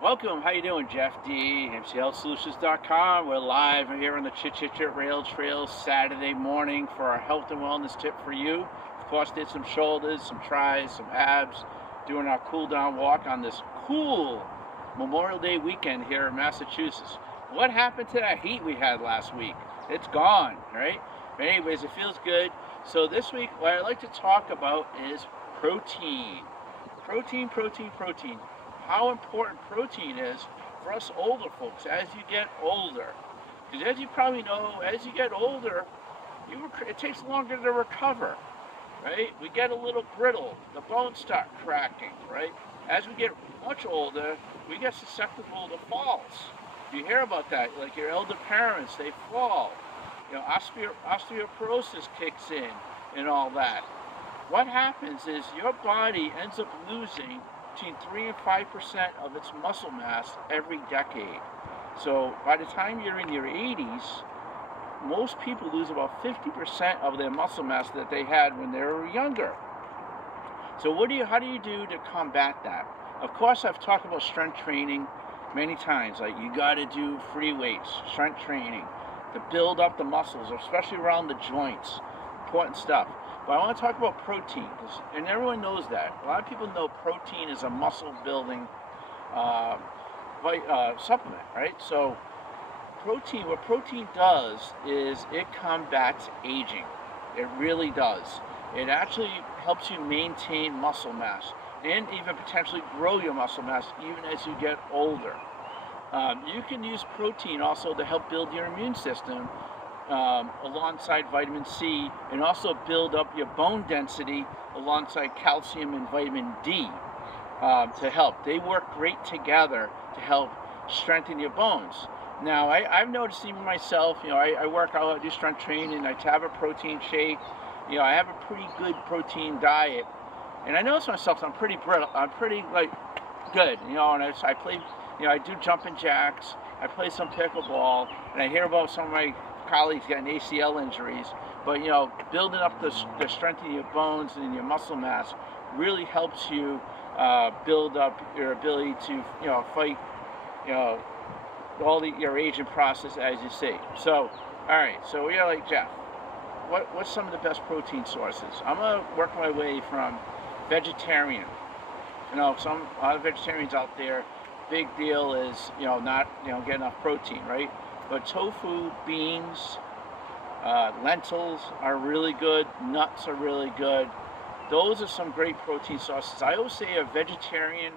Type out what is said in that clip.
Welcome. How you doing, Jeff D? MCLSolutions.com. We're live here on the Chit Rail Trail Saturday morning for our health and wellness tip for you. Of course, did some shoulders, some tries, some abs, doing our cool down walk on this cool Memorial Day weekend here in Massachusetts. What happened to that heat we had last week? It's gone, right? But anyways, it feels good. So this week, what I'd like to talk about is protein. Protein. How important protein is for us older folks as you get older. Because as you probably know, as you get older, it takes longer to recover, right? We get a little brittle, the bones start cracking, right? As we get much older, we get susceptible to falls. You hear about that, like your elder parents, they fall. You know, osteoporosis kicks in and all that. What happens is your body ends up losing between 3 and 5% of its muscle mass every decade. So by the time you're in your 80s, most people lose about 50% of their muscle mass that they had when they were younger. So how do you do to combat that? Of course, I've talked about strength training many times. Like, you got to do free weights, strength training to build up the muscles, especially around the joints. Important stuff. But I want to talk about protein, and everyone knows that. A lot of people know protein is a muscle building supplement, right? So what protein does is it combats aging. It really does. It actually helps you maintain muscle mass and even potentially grow your muscle mass even as you get older. You can use protein also to help build your immune system alongside vitamin C, and also build up your bone density alongside calcium and vitamin D to help. They work great together to help strengthen your bones. Now, I've noticed even myself, I work out, I do strength training, I have a protein shake, I have a pretty good protein diet, and I notice myself, I'm pretty brittle, I'm pretty good, and I play, I do jumping jacks, I play some pickleball, and I hear about some of my colleagues getting ACL injuries, but building up the strength of your bones and your muscle mass really helps you build up your ability to fight your aging process, as you see. So all right, so you're like, Jeff, what's some of the best protein sources? I'm gonna work my way from vegetarian. A lot of vegetarians out there, big deal is not get enough protein, right? But tofu, beans, lentils are really good. Nuts are really good. Those are some great protein sources. I always say a vegetarian